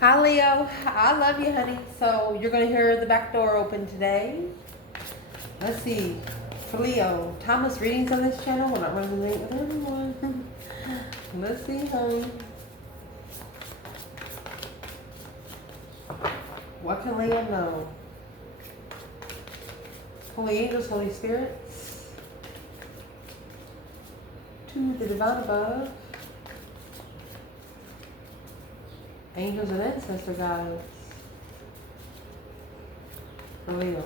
Hi Leo, I love you, honey. So you're gonna hear the back door open today. Let's see. For Leo, timeless readings on this channel. We're not running late with everyone. Let's see, honey. What can Leo know? Holy angels, Holy spirits, to the divine above, angels and ancestor guides for Leo.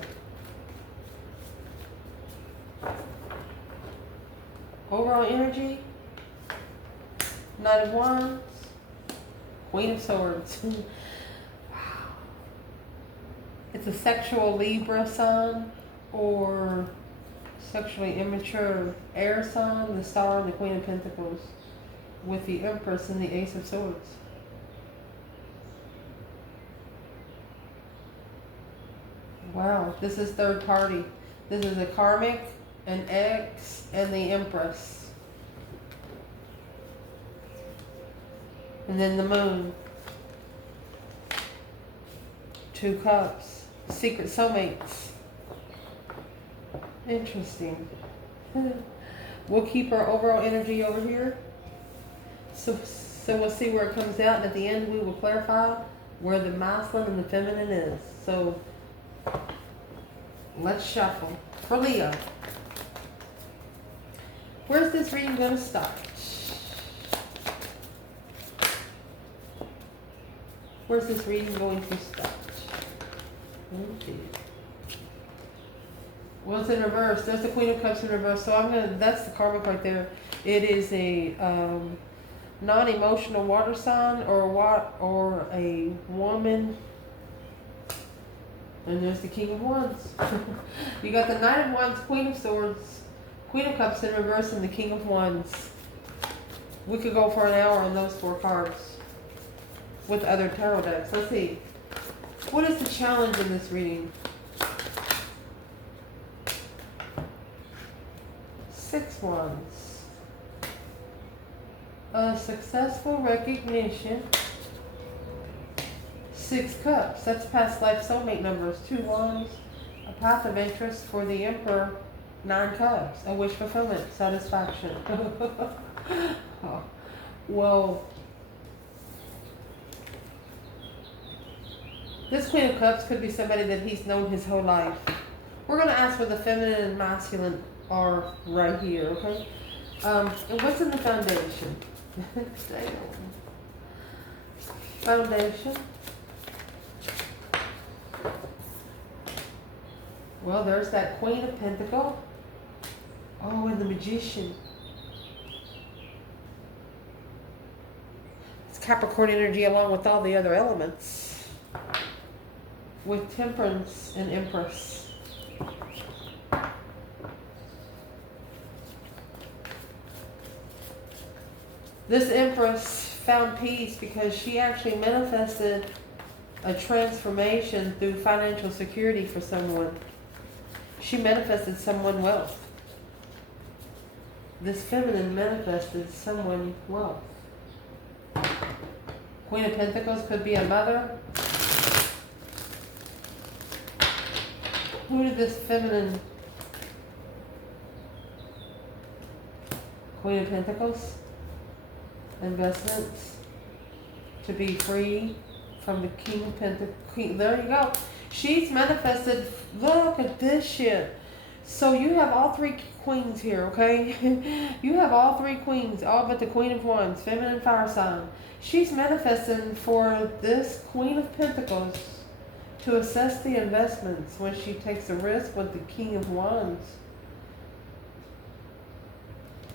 Overall energy, Knight of Wands, Queen of Swords. Wow. It's a sexual Libra sign or sexually immature air sign, the Star and the Queen of Pentacles, with the Empress and the Ace of Swords. Wow, this is third party. This is a karmic, an ex, and the Empress. And then the Moon. Two Cups. Secret soulmates. Interesting. We'll keep our overall energy over here. So we'll see where it comes out. And at the end, we will clarify where the masculine and the feminine is. So let's shuffle. For Leo, where's this reading going to start? Where's this reading going to start? Okay. Well, it's in reverse. There's the Queen of Cups in reverse. So that's the karmic right there. It is a non-emotional water sign or a woman. And there's the King of Wands. You got the Knight of Wands, Queen of Swords, Queen of Cups in reverse, and the King of Wands. We could go for an hour on those four cards with other tarot decks. Let's see. What is the challenge in this reading? 6 Wands. A successful recognition. 6 Cups. That's past life soulmate numbers. 2 Wands. A path of interest for the Emperor. 9 Cups. A wish fulfillment. Satisfaction. Oh. Well, this Queen of Cups could be somebody that he's known his whole life. We're going to ask where the feminine and masculine are right here, okay? And what's in the foundation? Foundation. Well, there's that Queen of Pentacles. Oh, and the Magician. It's Capricorn energy along with all the other elements. With Temperance and Empress. This Empress found peace because she actually manifested a transformation through financial security for someone. She manifested someone wealth. This feminine manifested someone wealth. Queen of Pentacles could be a mother. Who did this feminine Queen of Pentacles? Investments. To be free from the King of Pentacles. There you go. She's manifested. Look at this shit. So you have all 3 queens here, okay? You have all 3 queens, all but the Queen of Wands, feminine fire sign. She's manifesting for this Queen of Pentacles to assess the investments when she takes a risk with the King of Wands.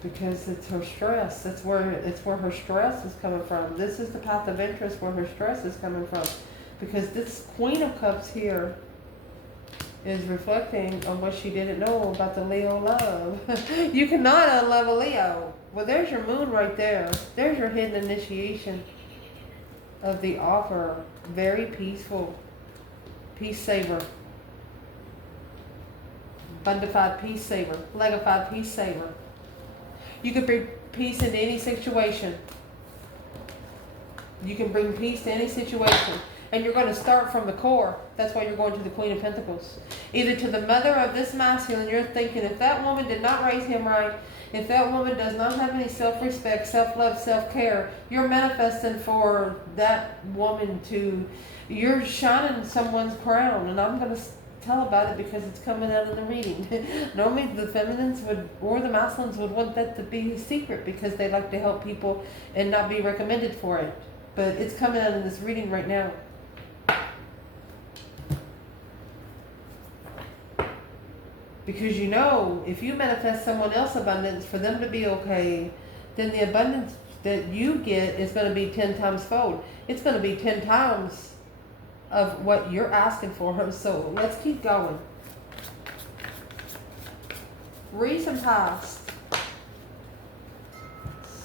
Because it's her stress. It's where her stress is coming from. This is the path of interest where her stress is coming from. Because this Queen of Cups here is reflecting on what she didn't know about the Leo love. You cannot unlove a Leo. Well, there's your moon right there. There's your hidden initiation of the offer. Very peaceful. Peace saver. Bundified peace saver. Legified peace saver. You could bring peace into any situation. You can bring peace to any situation. And you're going to start from the core. That's why you're going to the Queen of Pentacles. Either to the mother of this masculine, you're thinking, if that woman did not raise him right, if that woman does not have any self-respect, self-love, self-care, you're manifesting for that woman to, you're shining someone's crown. And I'm going to tell about it because it's coming out in the reading. Normally the feminines would, or the masculines would want that to be secret because they like to help people and not be recommended for it. But it's coming out in this reading right now. Because you know, if you manifest someone else's abundance for them to be okay, then the abundance that you get is going to be 10 times fold. It's going to be 10 times of what you're asking for her. So let's keep going. Recent past.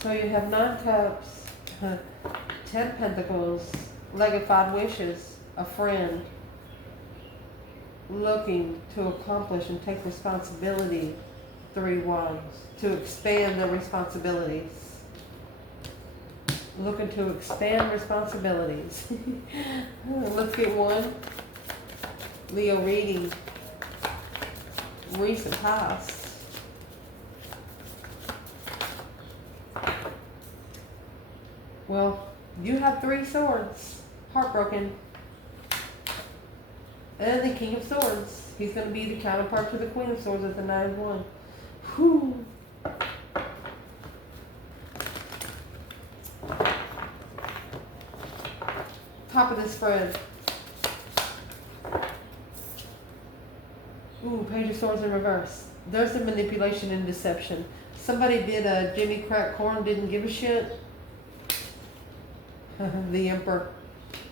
So you have 9 cups, 10 pentacles, leg of 5 wishes, a friend, looking to accomplish and take responsibility, 3 wands, to expand their responsibilities. Looking to expand responsibilities. Let's get one. Leo reading. Recent past. Well, you have 3 swords. Heartbroken. And the King of Swords. He's going to be the counterpart to the Queen of Swords at the 9 of 1. Whew. Top of the spread. Ooh, Page of Swords in reverse. There's the manipulation and deception. Somebody did a Jimmy Crack Corn, didn't give a shit. The Emperor.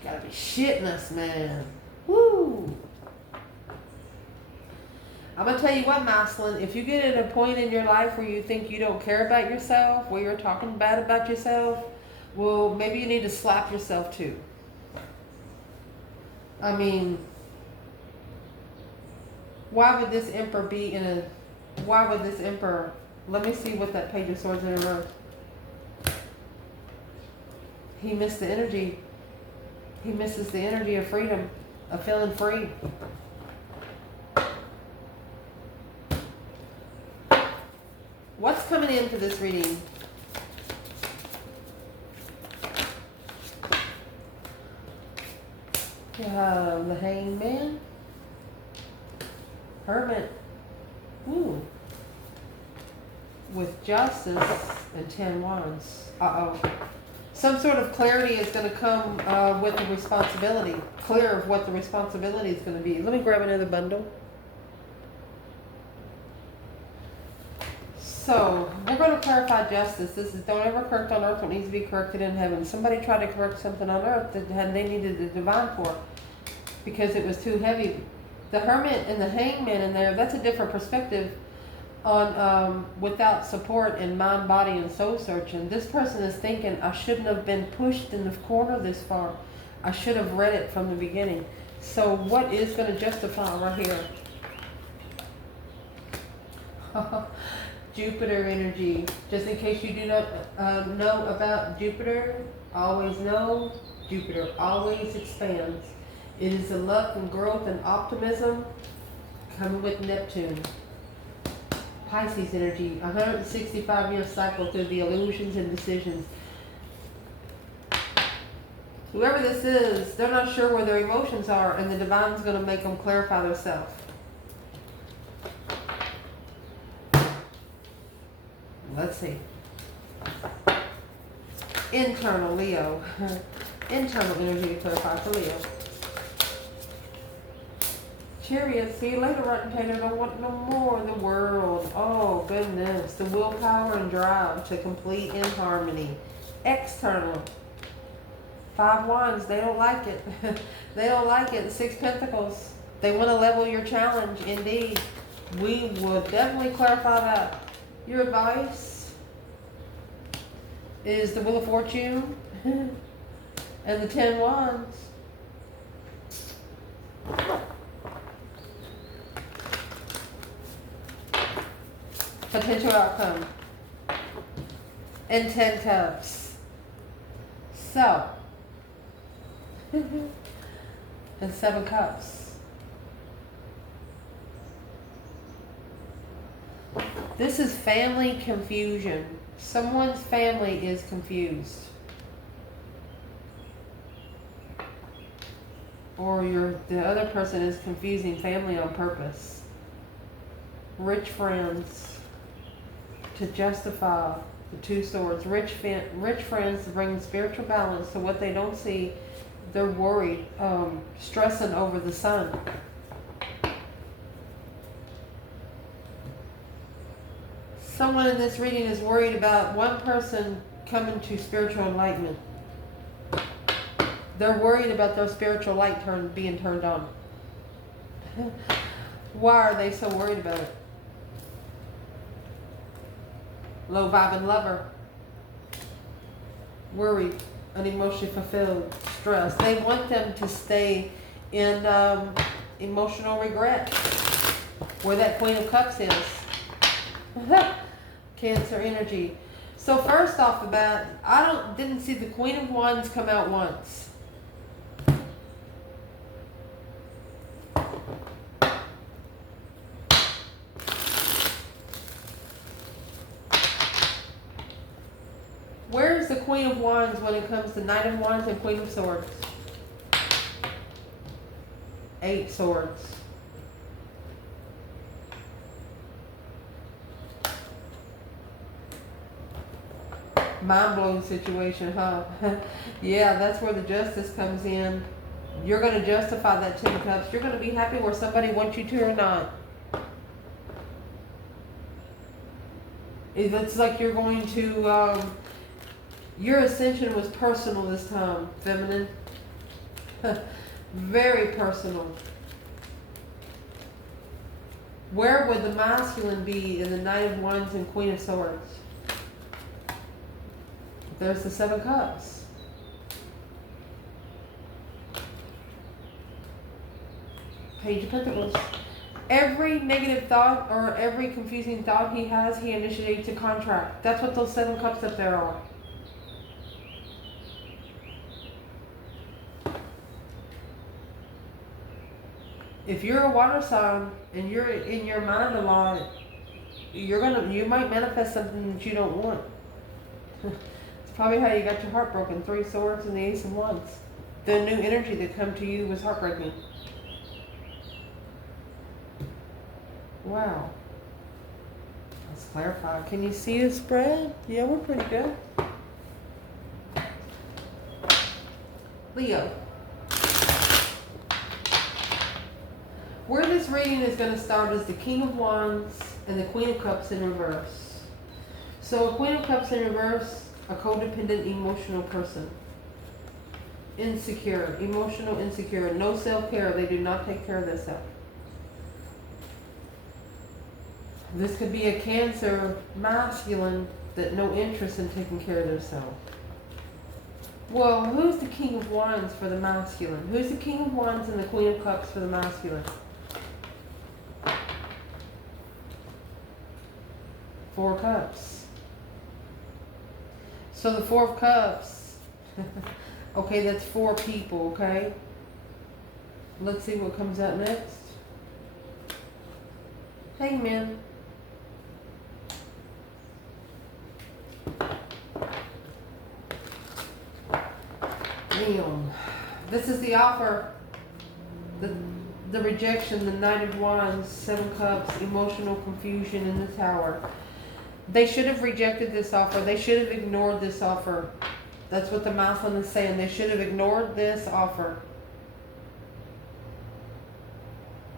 Gotta be shitting us, man. Woo! I'm going to tell you what, masculine, if you get at a point in your life where you think you don't care about yourself, where you're talking bad about yourself, well, maybe you need to slap yourself too. I mean, why would this Emperor be in a, why would this Emperor, let me see what that Page of Swords in reverse. He missed the energy. He misses the energy of freedom, of feeling free. What's coming into this reading? The Hangman. Hermit. Ooh. With Justice and 10 Wands. Uh-oh. Some sort of clarity is going to come with the responsibility. Clear of what the responsibility is going to be. Let me grab another bundle. So, we're going to clarify justice. This is, don't ever correct on earth what needs to be corrected in heaven. Somebody tried to correct something on earth that they needed a divine for because it was too heavy. The Hermit and the Hangman in there, that's a different perspective on without support in mind, body, and soul searching. This person is thinking, I shouldn't have been pushed in the corner this far. I should have read it from the beginning. So what is going to justify right here? Jupiter energy. Just in case you do not know about Jupiter, always know Jupiter always expands. It is the luck and growth and optimism coming with Neptune. Pisces energy, 165-year cycle through the illusions and decisions. Whoever this is, they're not sure where their emotions are, and the divine's going to make them clarify themselves. Let's see. Internal Leo. Internal energy to clarify for Leo. Chariot, see you later, Rotten Tater. Don't want no more in the world. Oh, goodness. The willpower and drive to complete in harmony. External. 5 Wands. They don't like it. They don't like it. 6 Pentacles. They want to level your challenge. Indeed. We will definitely clarify that. Your advice is the Wheel of Fortune and the 10 Wands. Potential outcome. And 10 Cups. So, And Seven Cups. This is family confusion. Someone's family is confused. Or the other person is confusing family on purpose. Rich friends to justify the Two Swords. Rich friends bring spiritual balance to what they don't see. They're worried, stressing over the sun. Someone in this reading is worried about one person coming to spiritual enlightenment. They're worried about their spiritual light being turned on. Why are they so worried about it? Low vibing lover. Worried, unemotionally fulfilled, stressed. They want them to stay in emotional regret. Where that Queen of Cups is. Cancer energy. So first off the bat, I didn't see the Queen of Wands come out once. Where's the Queen of Wands when it comes to Knight of Wands and Queen of Swords? 8 Swords. Mind-blowing situation, huh? Yeah, that's where the Justice comes in. You're going to justify that 10 Cups. You're going to be happy where somebody wants you to or not. It's like you're going to... your ascension was personal this time, feminine. Very personal. Where would the masculine be in the Knight of Wands and Queen of Swords? There's the 7 Cups. Page of Pentacles. Every negative thought or every confusing thought he has, he initiates a contract. That's what those 7 Cups up there are. If you're a water sign and you're in your mind a lot, you might manifest something that you don't want. It's probably how you got your heart broken. 3 Swords and the Ace of Wands. The new energy that come to you was heartbreaking. Wow. Let's clarify. Can you see the spread? Yeah, we're pretty good. Leo. Where this reading is going to start is the King of Wands and the Queen of Cups in reverse. So a Queen of Cups in reverse, a codependent, emotional person. Insecure, emotional, insecure, no self-care. They do not take care of themselves. This could be a Cancer masculine that no interest in taking care of themselves. Well, who's the King of Wands for the masculine? Who's the King of Wands and the Queen of Cups for the masculine? 4 Cups. So the 4 of Cups, okay, that's 4 people, okay? Let's see what comes out next. Hangman. Damn. This is the offer. The rejection, the Knight of Wands, 7 Cups, emotional confusion in the Tower. They should have rejected this offer. They should have ignored this offer. That's what the masculine is saying. They should have ignored this offer.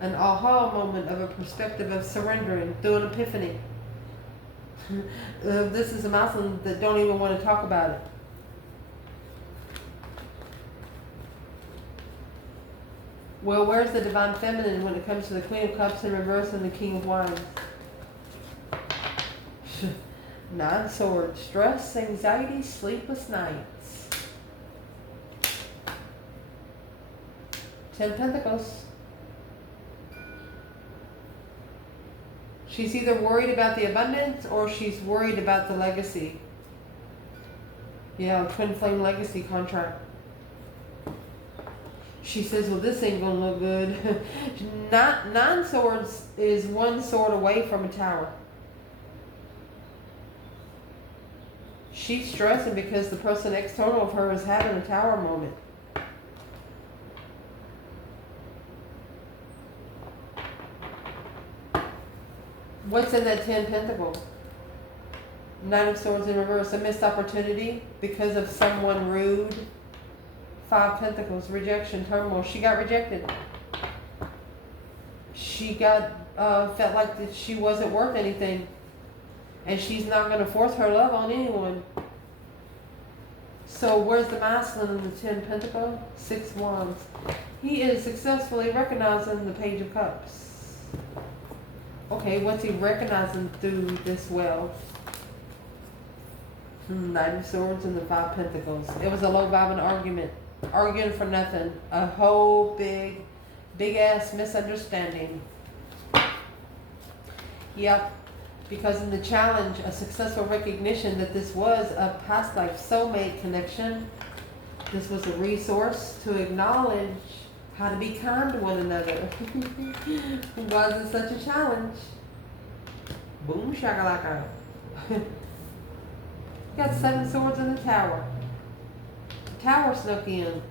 An aha moment of a perspective of surrendering through an epiphany. This is a masculine that don't even want to talk about it. Well, where's the Divine Feminine when it comes to the Queen of Cups in reverse and the King of Wands? 9 Swords. Stress, anxiety, sleepless nights. 10 Pentacles. She's either worried about the abundance or she's worried about the legacy. Yeah, twin flame legacy contract. She says, well, this ain't gonna look good. Nine swords is one sword away from a tower. She's stressing because the person external of her is having a tower moment. What's in that 10 pentacle? Nine of Swords in reverse, a missed opportunity because of someone rude. 5 pentacles, rejection, turmoil. She got rejected. She got felt like that she wasn't worth anything, and she's not going to force her love on anyone. So where's the masculine in the 10 pentacle? 6 wands. He is successfully recognizing the Page of Cups. Okay, what's he recognizing through this wealth? Knight of Swords and the 5 pentacles. It was a low vibing argument. Arguing for nothing. A whole big ass misunderstanding. Yep. Because in the challenge, a successful recognition that this was a past life soulmate connection. This was a resource to acknowledge how to be kind to one another. Was it such a challenge? Boom shakalaka. Got 7 swords in the tower. The tower snuck in.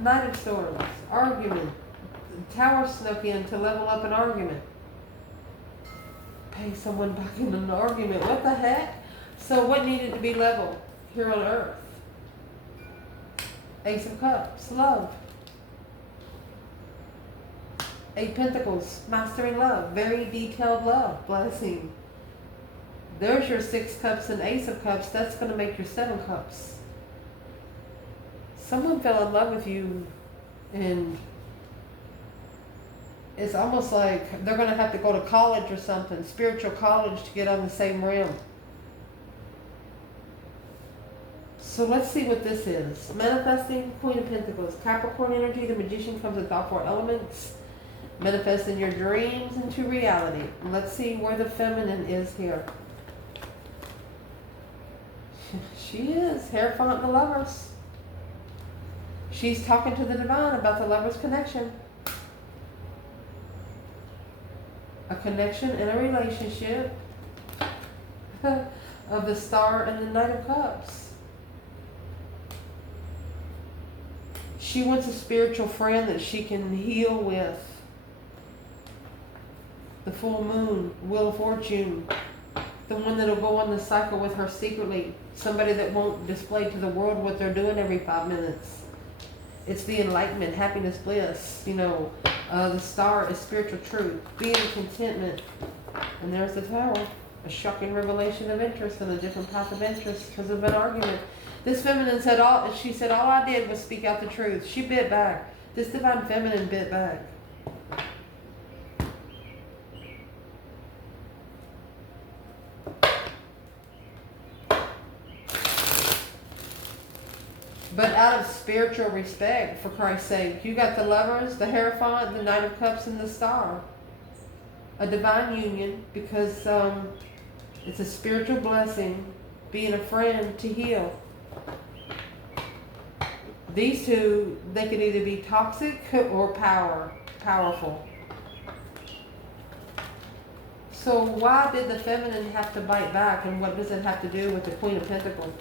Knight of Swords. Argument. The tower snuck in to level up an argument. Pay someone back in an argument. What the heck? So what needed to be leveled here on Earth? Ace of Cups. Love. 8 Pentacles. Mastering love. Very detailed love. Blessing. There's your 6 cups and Ace of Cups. That's going to make your 7 cups. Someone fell in love with you, and it's almost like they're going to have to go to college or something, spiritual college, to get on the same realm. So let's see what this is. Manifesting, Queen of Pentacles. Capricorn energy, the Magician comes with all 4 elements. Manifesting your dreams into reality. Let's see where the feminine is here. She is. Hierophant and the Lovers. She's talking to the divine about the Lovers connection. A connection and a relationship of the Star and the Knight of Cups. She wants a spiritual friend that she can heal with. The full moon, Wheel of Fortune. The one that'll go on the cycle with her secretly. Somebody that won't display to the world what they're doing every 5 minutes. It's the enlightenment, happiness, bliss. You know, the Star is spiritual truth. Being in contentment. And there's the Tower. A shocking revelation of interest and a different path of interest because of an argument. This feminine said all I did was speak out the truth. She bit back. This divine feminine bit back. But out of spiritual respect, for Christ's sake, you got the Lovers, the Hierophant, the Knight of Cups, and the Star. A divine union because it's a spiritual blessing, being a friend to heal. These two, they could either be toxic or powerful. So why did the feminine have to bite back, and what does it have to do with the Queen of Pentacles?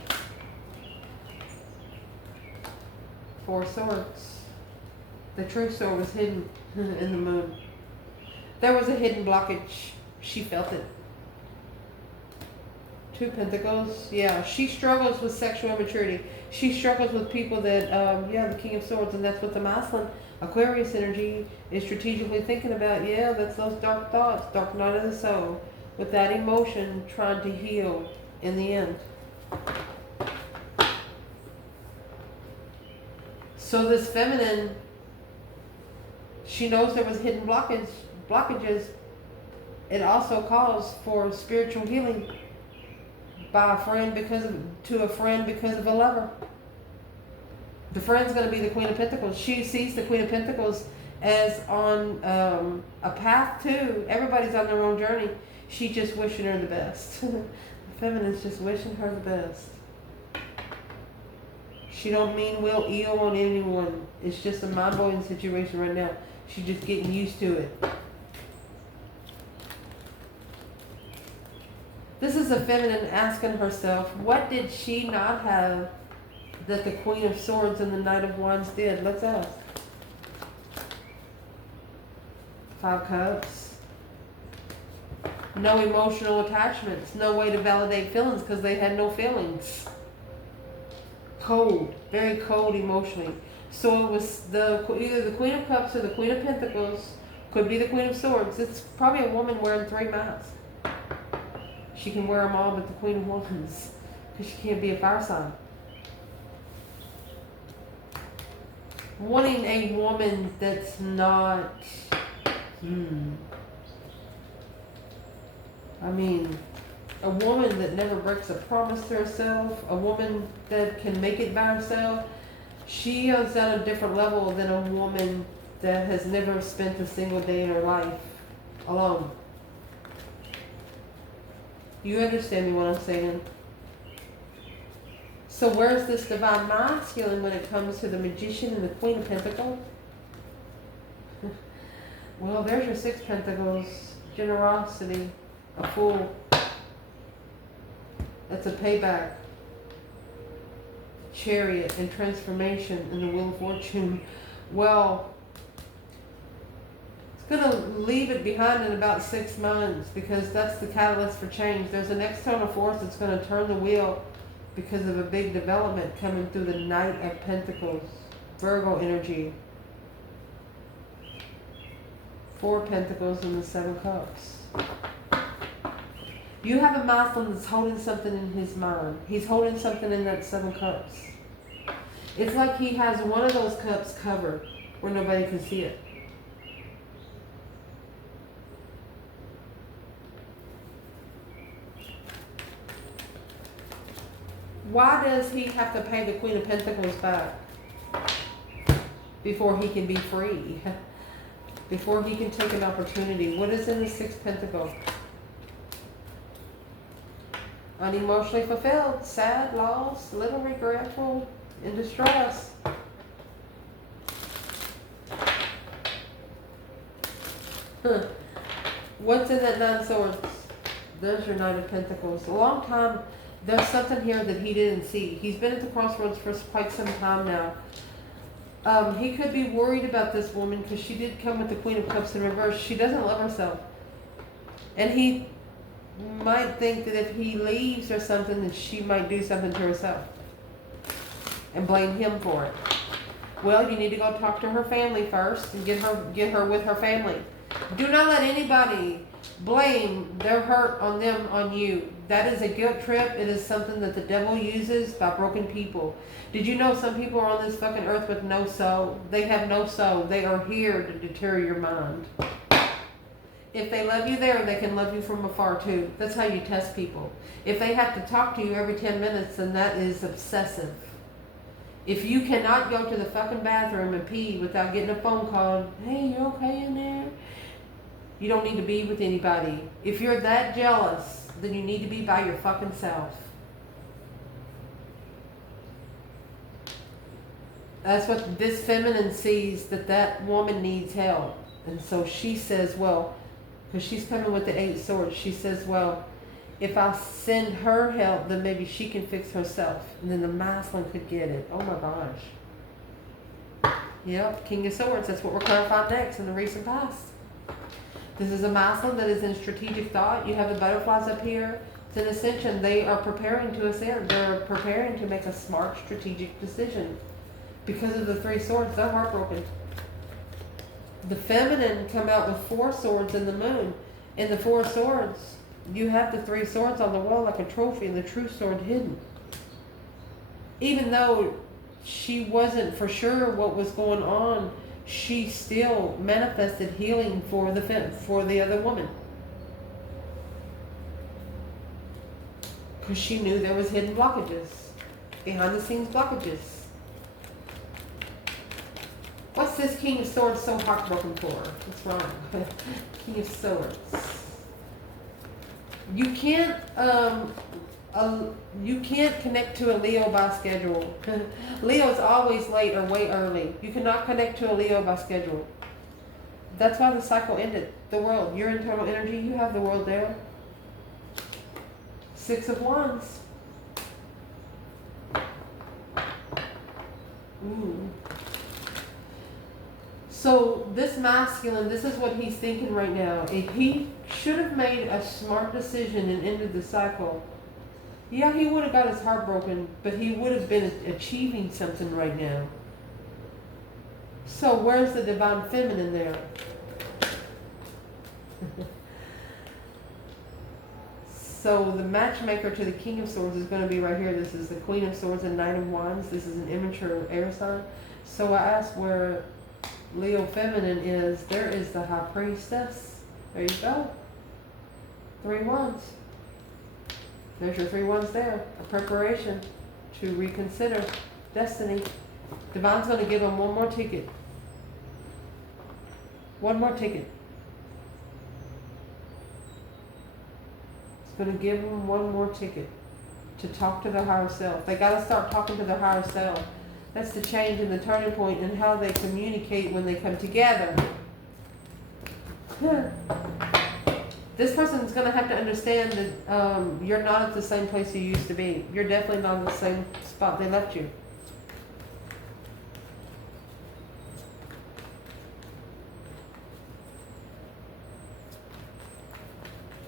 4 swords. The true sword was hidden in the moon. There was a hidden blockage. She felt it. 2 Pentacles. Yeah, she struggles with sexual immaturity. She struggles with people that, the King of Swords, and that's what the masculine Aquarius energy is strategically thinking about. Yeah, that's those dark thoughts, dark night of the soul, with that emotion trying to heal in the end. So this feminine, she knows there was hidden blockages. It also calls for spiritual healing by a friend because of a lover. The friend's going to be the Queen of Pentacles. She sees the Queen of Pentacles as on a path too. Everybody's on their own journey. She's just wishing her the best. The feminine's just wishing her the best. She don't mean will ill on anyone. It's just a mind-blowing situation right now. She's just getting used to it. This is a feminine asking herself, what did she not have that the Queen of Swords and the Knight of Wands did? Let's ask. 5 Cups. No emotional attachments. No way to validate feelings because they had no feelings. Cold. Very cold emotionally. So it was either the Queen of Cups or the Queen of Pentacles. Could be the Queen of Swords. It's probably a woman wearing 3 masks. She can wear them all but the Queen of Wands because she can't be a fire sign. Wanting a woman that's not... I mean, a woman that never breaks a promise to herself, a woman that can make it by herself. She is at a different level than a woman that has never spent a single day in her life alone. You understand me what I'm saying? So where's this divine masculine when it comes to the Magician and the Queen of Pentacles? Well, there's your 6 Pentacles. Generosity. A Fool. That's a payback. Chariot and transformation in the Wheel of Fortune. Well, going to leave it behind in about 6 months because that's the catalyst for change. There's an external force that's going to turn the wheel because of a big development coming through the Knight of Pentacles. Virgo energy. 4 Pentacles and the 7 Cups. You have a masculine that's holding something in his mind. He's holding something in that 7 Cups. It's like he has one of those cups covered where nobody can see it. Why does he have to pay the Queen of Pentacles back before he can be free? Before he can take an opportunity? What is in the 6th Pentacle? Unemotionally fulfilled, sad, lost, little regretful, in distress. What's in that 9 Swords? There's your 9 of Pentacles. A long time. There's something here that he didn't see. He's been at the crossroads for quite some time now. He could be worried about this woman because she did come with the Queen of Cups in reverse. She doesn't love herself. And he might think that if he leaves or something, that she might do something to herself. And blame him for it. Well, you need to go talk to her family first and get her with her family. Do not let anybody blame their hurt on them, on you. That is a guilt trip. It is something that the devil uses by broken people. Did you know some people are on this fucking earth with no soul? They have no soul. They are here to deter your mind. If they love you there, they can love you from afar too. That's how you test people. If they have to talk to you every 10 minutes, then that is obsessive. If you cannot go to the fucking bathroom and pee without getting a phone call, hey, you okay in there? You don't need to be with anybody. If you're that jealous, then you need to be by your fucking self. That's what this feminine sees, that woman needs help. And so she says, well, because she's coming with the 8 Swords, she says, well, if I send her help, then maybe she can fix herself. And then the masculine could get it. Oh my gosh. Yep, King of Swords. That's what we're clarifying next in the recent past. This is a masculine that is in strategic thought. You have the butterflies up here. It's an ascension. They are preparing to ascend. They're preparing to make a smart strategic decision. Because of the 3 Swords, they're heartbroken. The feminine come out with 4 swords in the moon. In the 4 swords, you have the 3 swords on the wall like a trophy and the true sword hidden. Even though she wasn't for sure what was going on, she still manifested healing for the other woman. Because she knew there was hidden blockages. Behind the scenes blockages. What's this King of Swords so heartbroken for? What's wrong? King of Swords. You can't You can't connect to a Leo by schedule. Leo's always late or way early. You cannot connect to a Leo by schedule. That's why the cycle ended. The world, your internal energy, you have the world there. 6 of Wands. Ooh. So this masculine, this is what he's thinking right now. If he should have made a smart decision and ended the cycle, yeah, he would have got his heart broken, but he would have been achieving something right now. So where's the divine feminine there? So the matchmaker to the King of Swords is going to be right here. This is the Queen of Swords and Knight of Wands. This is an immature air sign. So I asked where Leo feminine is. There is the High Priestess. There you go. 3 Wands. There's your 3 Wands there. A preparation to reconsider destiny. Divine's going to give him one more ticket. One more ticket. It's going to give them one more ticket to talk to their higher self. They got to start talking to their higher self. That's the change and the turning point in how they communicate when they come together. This person's going to have to understand that you're not at the same place you used to be. You're definitely not in the same spot they left you.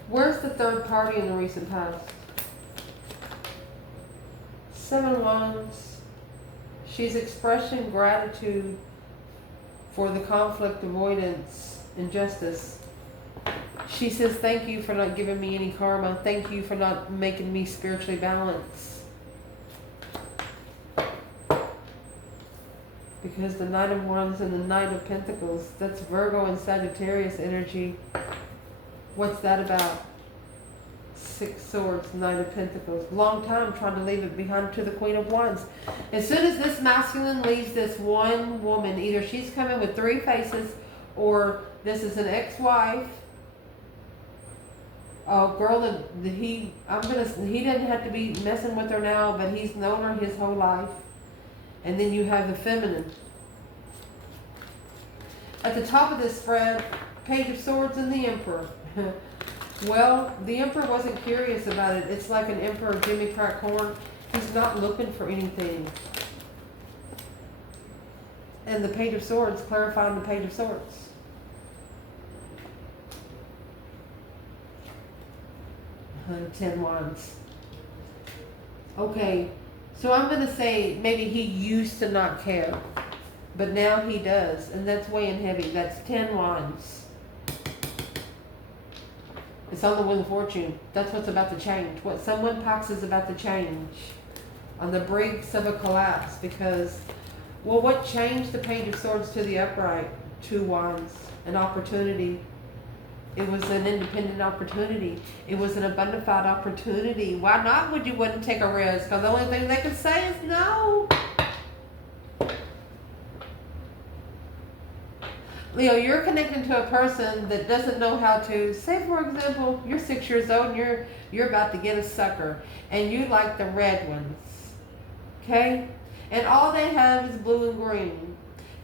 Where's the third party in the recent past? 7 Wands. She's expressing gratitude for the conflict, avoidance, injustice. She says, thank you for not giving me any karma. Thank you for not making me spiritually balanced. Because the Knight of Wands and the Knight of Pentacles, that's Virgo and Sagittarius energy. What's that about? 6 Swords, Knight of Pentacles. Long time trying to leave it behind to the Queen of Wands. As soon as this masculine leaves this one woman, either she's coming with 3 faces, or this is an ex-wife. Oh, girl, he doesn't have to be messing with her now, but he's known her his whole life. And then you have the feminine. At the top of this spread, Page of Swords and the Emperor. Well, the Emperor wasn't curious about it. It's like an Emperor Jimmy Crack Corn. He's not looking for anything. And the Page of Swords, clarifying the Page of Swords. And 10 Wands. Okay, so I'm going to say maybe he used to not care, but now he does, and that's weighing heavy. That's 10 Wands. It's on the Wheel of Fortune. That's what's about to change. What someone packs is about to change. On the brinks of a collapse, because, well, what changed the Page of Swords to the upright? 2 Wands. An opportunity. It was an independent opportunity. It was an abundant opportunity. Why not would you wouldn't take a risk? Because the only thing they can say is no. Leo, you're connecting to a person that doesn't know how to, say for example, you're 6 years old and you're about to get a sucker and you like the red ones. Okay? And all they have is blue and green.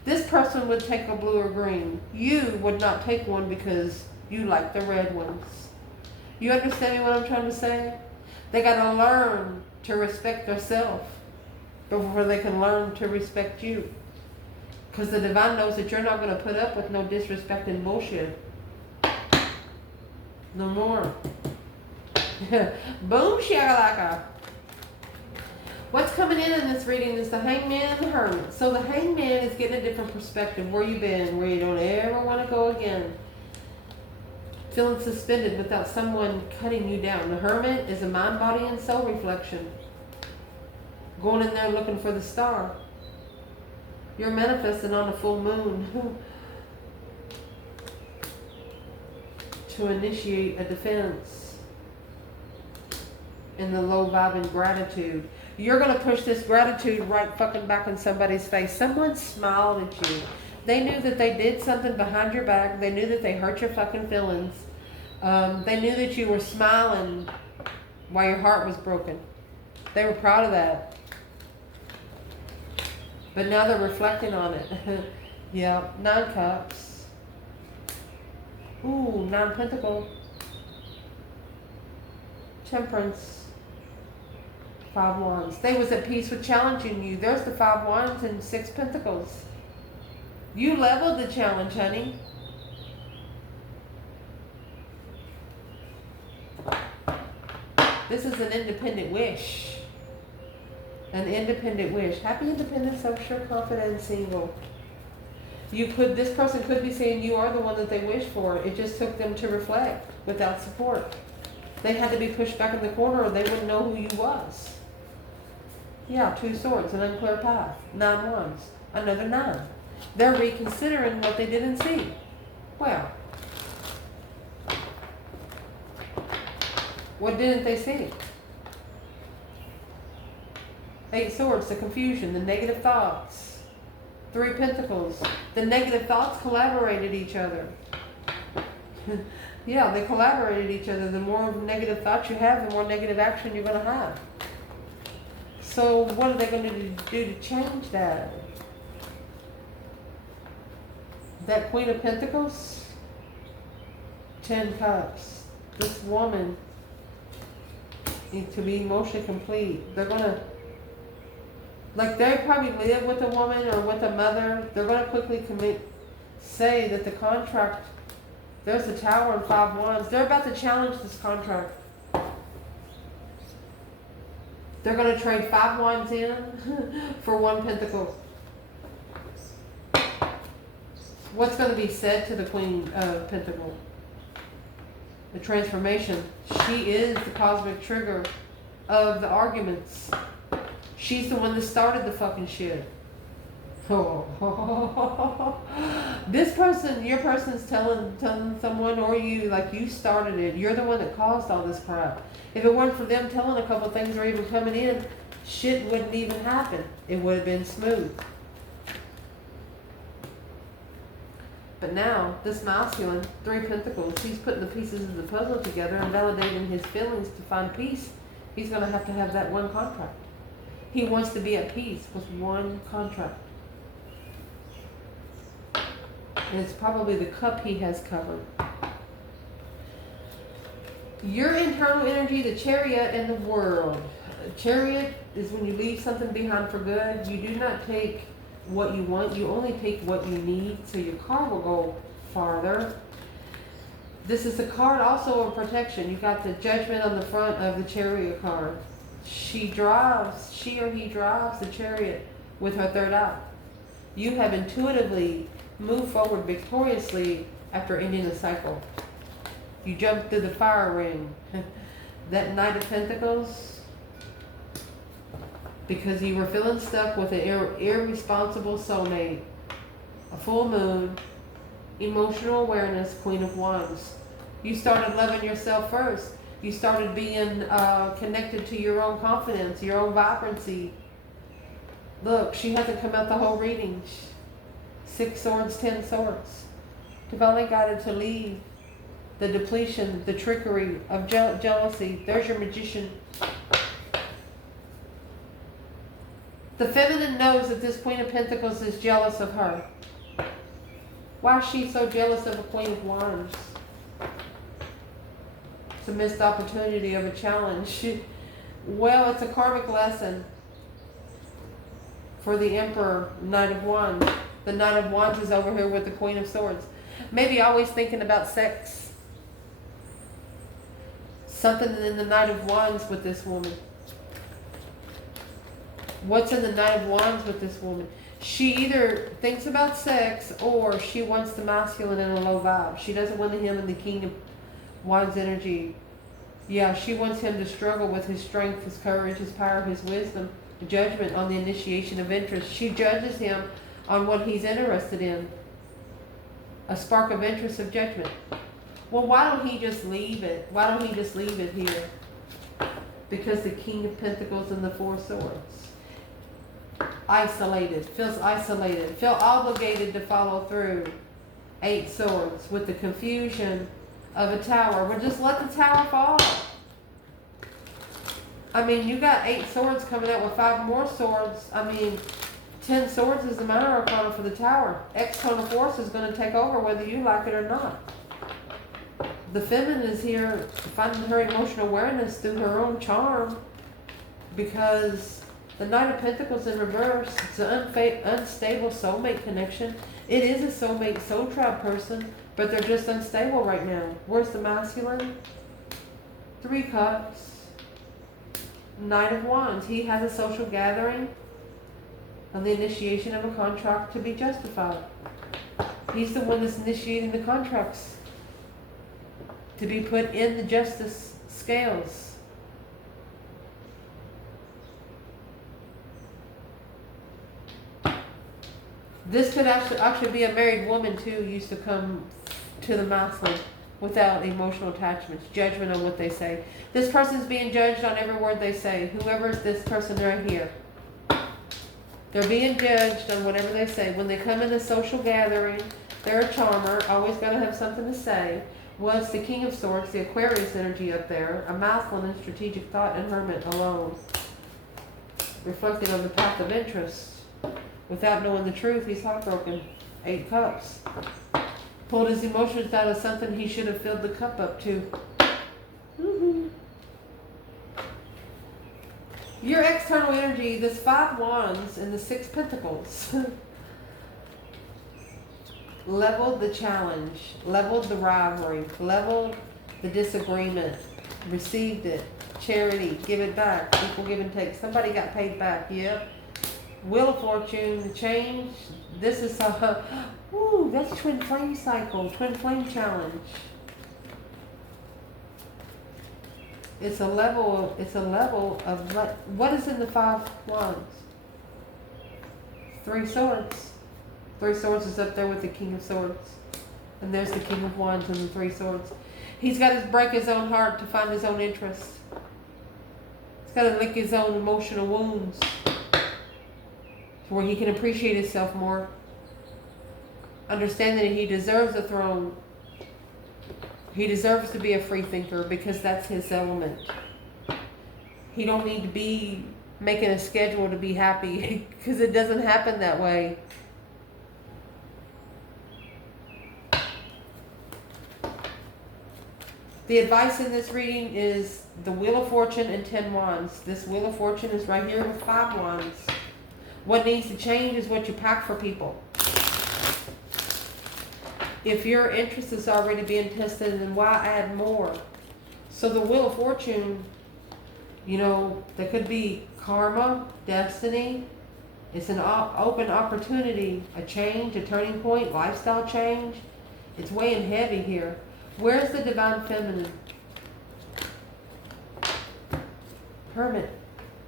This person would take a blue or green. You would not take one because you like the red ones. You understand me what I'm trying to say? They got to learn to respect themselves before they can learn to respect you. Because the divine knows that you're not going to put up with no disrespect and bullshit. No more. Boom, shakalaka. What's coming in this reading is the Hangman and the Hermit. So the Hangman is getting a different perspective. Where you been, where you don't ever want to go again. Feeling suspended without someone cutting you down. The Hermit is a mind, body, and soul reflection. Going in there looking for the star. You're manifesting on a full moon to initiate a defense in the low vibing gratitude. You're going to push this gratitude right fucking back in somebody's face. Someone smiled at you. They knew that they did something behind your back. They knew that they hurt your fucking feelings. They knew that you were smiling Why your heart was broken. They were proud of that. But now they're reflecting on it. Yeah, 9 cups. Ooh, 9 pentacle. Temperance. 5 wands. They was at peace with challenging you. There's the 5 wands and 6 pentacles. You leveled the challenge, honey. This is an independent wish. An independent wish. Happy independent, self-sure, confident, and single. This person could be saying you are the one that they wish for. It just took them to reflect without support. They had to be pushed back in the corner or they wouldn't know who you was. Yeah, 2 swords, an unclear path. 9 wands, another 9. They're reconsidering what they didn't see. Well, what didn't they see? 8 swords, the confusion, the negative thoughts. 3 pentacles. The negative thoughts collaborated each other. Yeah, they collaborated each other. The more negative thoughts you have, the more negative action you're going to have. So what are they going to do to change that? That Queen of Pentacles, 10 cups. This woman needs to be emotionally complete. They're going to, like they probably live with a woman or with a mother. They're going to quickly say that the contract, there's the Tower and 5 wands. They're about to challenge this contract. They're going to trade 5 wands in for 1 pentacle. What's going to be said to the Queen of Pentacles? The transformation. She is the cosmic trigger of the arguments. She's the one that started the fucking shit. Oh. This person, your person's telling someone or you, like you started it. You're the one that caused all this crap. If it weren't for them telling a couple things or even coming in, shit wouldn't even happen. It would have been smooth. But now, this masculine, 3 pentacles, he's putting the pieces of the puzzle together and validating his feelings to find peace. He's going to have that 1 contract. He wants to be at peace with 1 contract. And it's probably the cup he has covered. Your internal energy, the Chariot, and the World. Chariot is when you leave something behind for good. You do not take what you want. You only take what you need. So your car will go farther. This is a card also of protection. You got the Judgment on the front of the Chariot card. She or he drives the Chariot with her 3rd eye. You have intuitively moved forward victoriously after ending a cycle. You jumped through the fire ring. That Knight of Pentacles, because you were feeling stuck with an irresponsible soulmate. A full moon, emotional awareness, Queen of Wands. You started loving yourself first. You started being connected to your own confidence, your own vibrancy. Look, she hasn't come out the whole reading. 6 swords, 10 swords. Divinely guided to leave the depletion, the trickery of jealousy. There's your Magician. The feminine knows that this Queen of Pentacles is jealous of her. Why is she so jealous of a Queen of Wands? It's a missed opportunity of a challenge. Well, it's a karmic lesson for the Emperor, Knight of Wands. The Knight of Wands is over here with the Queen of Swords. Maybe always thinking about sex. Something in the Knight of Wands with this woman. What's in the Knight of Wands with this woman? She either thinks about sex or she wants the masculine in a low vibe. She doesn't want him in the King of Wands energy. Yeah, she wants him to struggle with his strength, his courage, his power, his wisdom, judgment on the initiation of interest. She judges him on what he's interested in. A spark of interest of judgment. Well, why don't he just leave it? Why don't he just leave it here? Because the King of Pentacles and the 4 swords. Isolated. Feels isolated. Feel obligated to follow through. 8 swords with the confusion of a tower. Well, just let the tower fall. I mean, you got 8 swords coming out with 5 more swords. I mean, 10 swords is the minor arcana for the tower. External force is going to take over whether you like it or not. The feminine is here finding her emotional awareness through her own charm, because the Knight of Pentacles in reverse, it's an unstable soulmate connection. It is a soulmate soul tribe person, but they're just unstable right now. Where's the masculine? 3 cups. Knight of Wands. He has a social gathering on the initiation of a contract to be justified. He's the one that's initiating the contracts to be put in the justice scales. This could actually be a married woman too, used to come to the masculine without emotional attachments, judgment on what they say. This person's being judged on every word they say. Whoever is this person right here, they're being judged on whatever they say. When they come in a social gathering, they're a charmer, always got to have something to say. Was the King of Swords, the Aquarius energy up there, a masculine in strategic thought and hermit alone, reflecting on the path of interest. Without knowing the truth, he's heartbroken. 8 cups. Pulled his emotions out of something he should have filled the cup up to. Your external energy, this 5 wands and the 6 pentacles, leveled the challenge, leveled the rivalry, leveled the disagreement, received it, charity, give it back, equal give and take. Somebody got paid back, yeah. Wheel of Fortune, the change. This is that's twin flame cycle, twin flame challenge. It's a level of what is in the 5 wands? 3 swords. 3 swords is up there with the King of Swords. And there's the King of Wands and the 3 swords. He's got to break his own heart to find his own interest. He's got to lick his own emotional wounds to where he can appreciate himself more. Understand that he deserves a throne. He deserves to be a free thinker because that's his element. He don't need to be making a schedule to be happy because it doesn't happen that way. The advice in this reading is the Wheel of Fortune and 10 wands. This Wheel of Fortune is right here with 5 wands. What needs to change is what you pack for people. If your interest is already being tested, then why add more? So the Wheel of Fortune, you know, there could be karma, destiny. It's an open opportunity, a change, a turning point, lifestyle change. It's weighing heavy here. Where's the Divine Feminine? Hermit.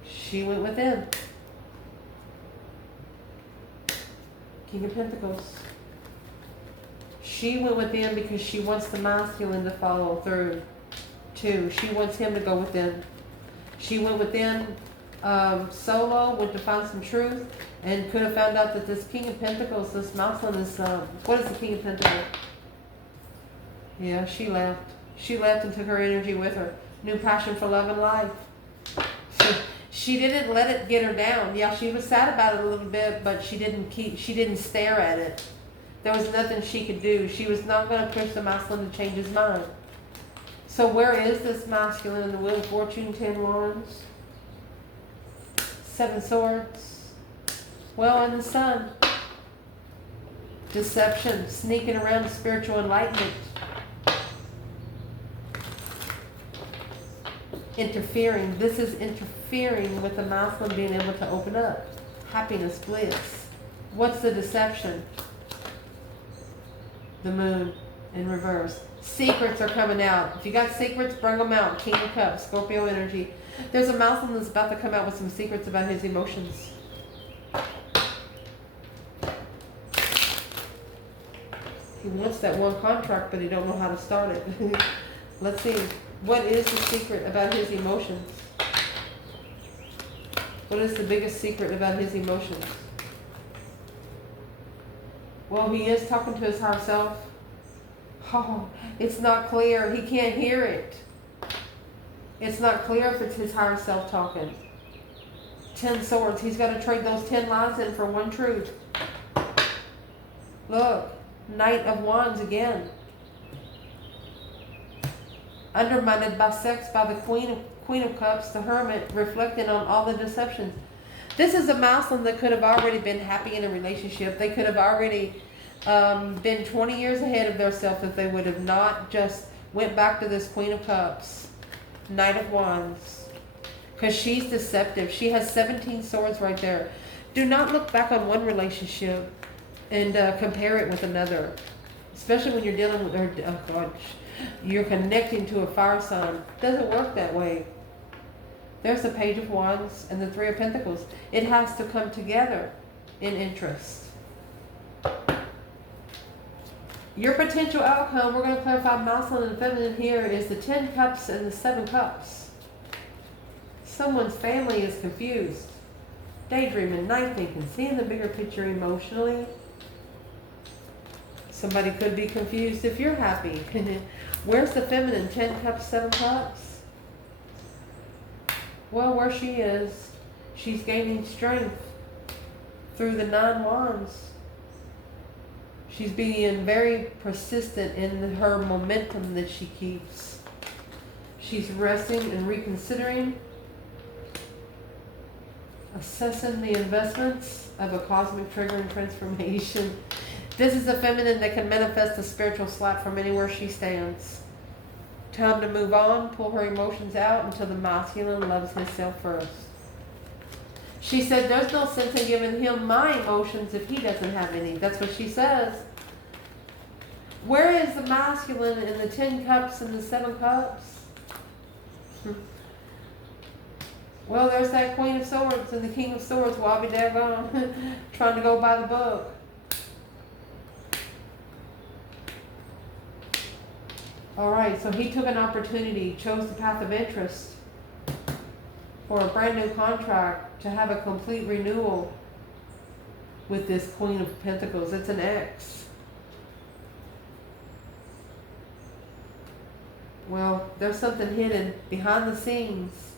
She went within. King of Pentacles. She went within because she wants the masculine to follow through too. She wants him to go within. She went within solo, went to find some truth, and could have found out that this King of Pentacles, this masculine is, what is the King of Pentacles? Yeah, she left. She left and took her energy with her. New passion for love and life. She didn't let it get her down. Yeah, she was sad about it a little bit, but she didn't stare at it. There was nothing she could do. She was not going to push the masculine to change his mind. So where is this masculine in the Wheel of Fortune? 10 wands. 7 swords. Well, in the sun. Deception. Sneaking around spiritual enlightenment. Interfering. This is interfering with the masculine being able to open up. Happiness, bliss. What's the deception? The moon in reverse. Secrets are coming out. If you got secrets, bring them out. King of Cups, Scorpio energy. There's a masculine that's about to come out with some secrets about his emotions. He wants that one contract, but he don't know how to start it. Let's see. What is the secret about his emotions? What is the biggest secret about his emotions? Well, he is talking to his higher self. Oh, it's not clear. He can't hear it. It's not clear if it's his higher self talking. 10 swords. He's got to trade those 10 lies in for one truth. Look. Knight of Wands again. Undermined by sex by the Queen of Cups, the Hermit, reflecting on all the deceptions. This is a masculine that could have already been happy in a relationship. They could have already been 20 years ahead of themselves if they would have not just went back to this Queen of Cups. Knight of Wands. Because she's deceptive. She has 17 swords right there. Do not look back on one relationship and compare it with another. Especially when you're dealing with, you're connecting to a fire sign. It doesn't work that way. There's the Page of Wands and the Three of Pentacles. It has to come together in interest. Your potential outcome, we're going to clarify masculine and feminine here, is the 10 Cups and the 7 Cups. Someone's family is confused. Daydreaming, night thinking, seeing the bigger picture emotionally. Somebody could be confused if you're happy. Where's the feminine? 10 Cups, 7 Cups? Well, where she is, she's gaining strength through the 9 Wands. She's being very persistent in her momentum that she keeps. She's resting and reconsidering, assessing the investments of a cosmic trigger and transformation. This is a feminine that can manifest a spiritual slap from anywhere she stands. Time to move on, pull her emotions out until the masculine loves himself first. She said, there's no sense in giving him my emotions if he doesn't have any. That's what she says. Where is the masculine in the 10 Cups and the 7 Cups? Well, there's that Queen of Swords and the King of Swords. Well, I'll be daggone trying to go by the book. All right, so he took an opportunity, chose the path of interest for a brand new contract to have a complete renewal with this Queen of Pentacles. It's an X. Well, there's something hidden behind the scenes.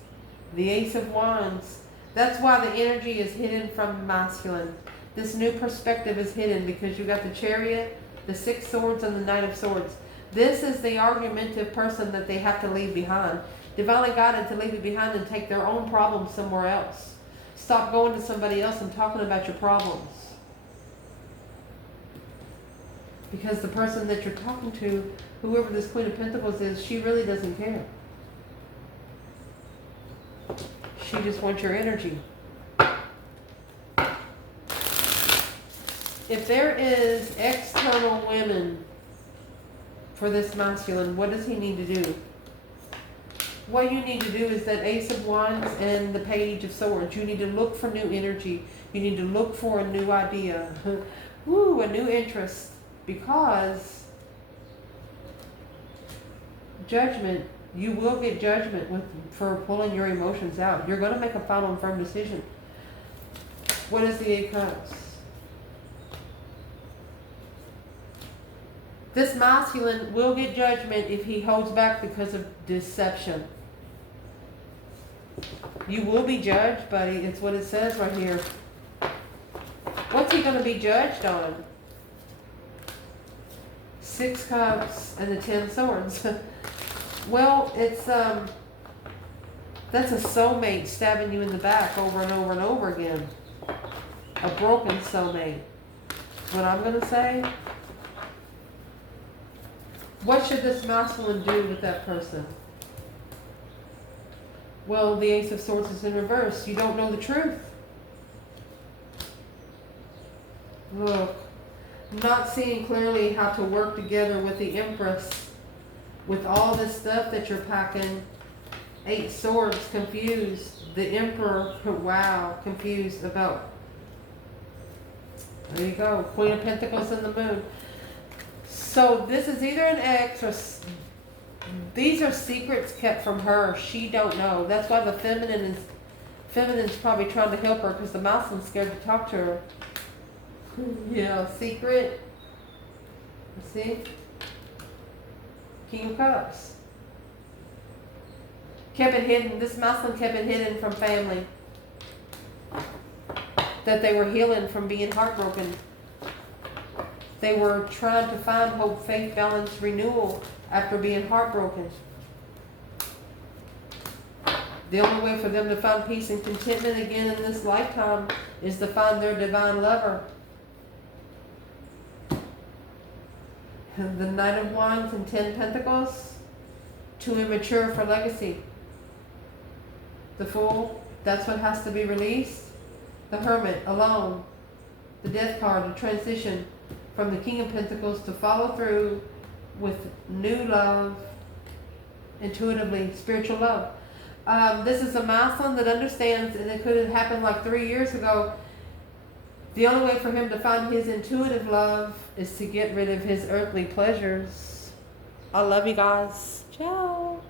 The Ace of Wands. That's why the energy is hidden from masculine. This new perspective is hidden because you got the Chariot, the 6 Swords, and the Knight of Swords. This is the argumentative person that they have to leave behind. Divinely guided to leave it behind and take their own problems somewhere else. Stop going to somebody else and talking about your problems. Because the person that you're talking to, whoever this Queen of Pentacles is, she really doesn't care. She just wants your energy. If there is external women for this masculine, what does he need to do? What you need to do is that Ace of Wands and the Page of Swords. You need to look for new energy. You need to look for a new idea. Woo, a new interest. Because judgment, you will get judgment for pulling your emotions out. You're going to make a final and firm decision. What is the 8 Cups? This masculine will get judgment if he holds back because of deception. You will be judged, buddy. It's what it says right here. What's he going to be judged on? 6 Cups and the 10 Swords. Well, it's that's a soulmate stabbing you in the back over and over and over again. A broken soulmate. What I'm going to say? What should this masculine do with that person? Well, the Ace of Swords is in reverse. You don't know the truth. Look, not seeing clearly how to work together with the Empress. With all this stuff that you're packing. 8 Swords, confused. The Emperor, wow, confused about. There you go. Queen of Pentacles and the Moon. So this is either an X or these are secrets kept from her. She don't know. That's why the feminine's probably trying to help her because the masculine's scared to talk to her. Yeah, secret. See? King of Cups. Kept it hidden. This masculine kept it hidden from family. That they were healing from being heartbroken. They were trying to find hope, faith, balance, renewal after being heartbroken. The only way for them to find peace and contentment again in this lifetime is to find their divine lover. The Knight of Wands and 10 Pentacles, too immature for legacy. The Fool, that's what has to be released. The Hermit, alone. The Death card, the transition from the King of Pentacles to follow through with new love, intuitively, spiritual love. This is a masculine that understands, and it could have happened like 3 years ago. The only way for him to find his intuitive love is to get rid of his earthly pleasures. I love you guys. Ciao.